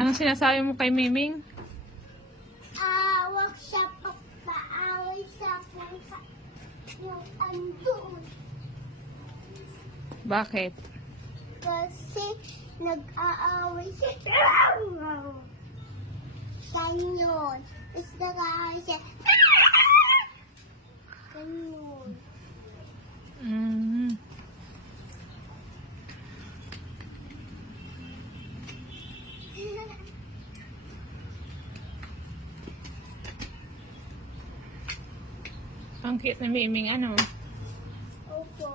Anong sinasabi mo kay Miming? Wag siya pagpaaway sa pusa yung andun. Bakit? Kasi nag-aaway siya. Ganyan. Tapos nag-aaway siya. Ganyan. Mm. Ang cute na Miming, ano? Opo.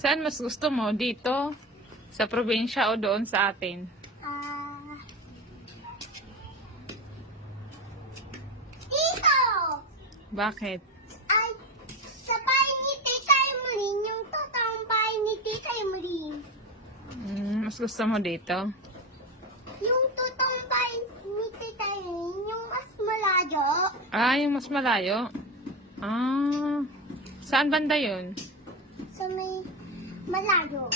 Saan mas gusto mo? Dito? Sa probinsya o doon sa atin? Dito! Bakit? Ay, sa bahay ni Tita Emeline, yung totoong bahay ni Tita Emeline. Mas gusto mo dito? Yung totoong bahay ni Tita Emeline, yung mas malayo. Yung mas malayo? Saan banda yun? Sa may malayo.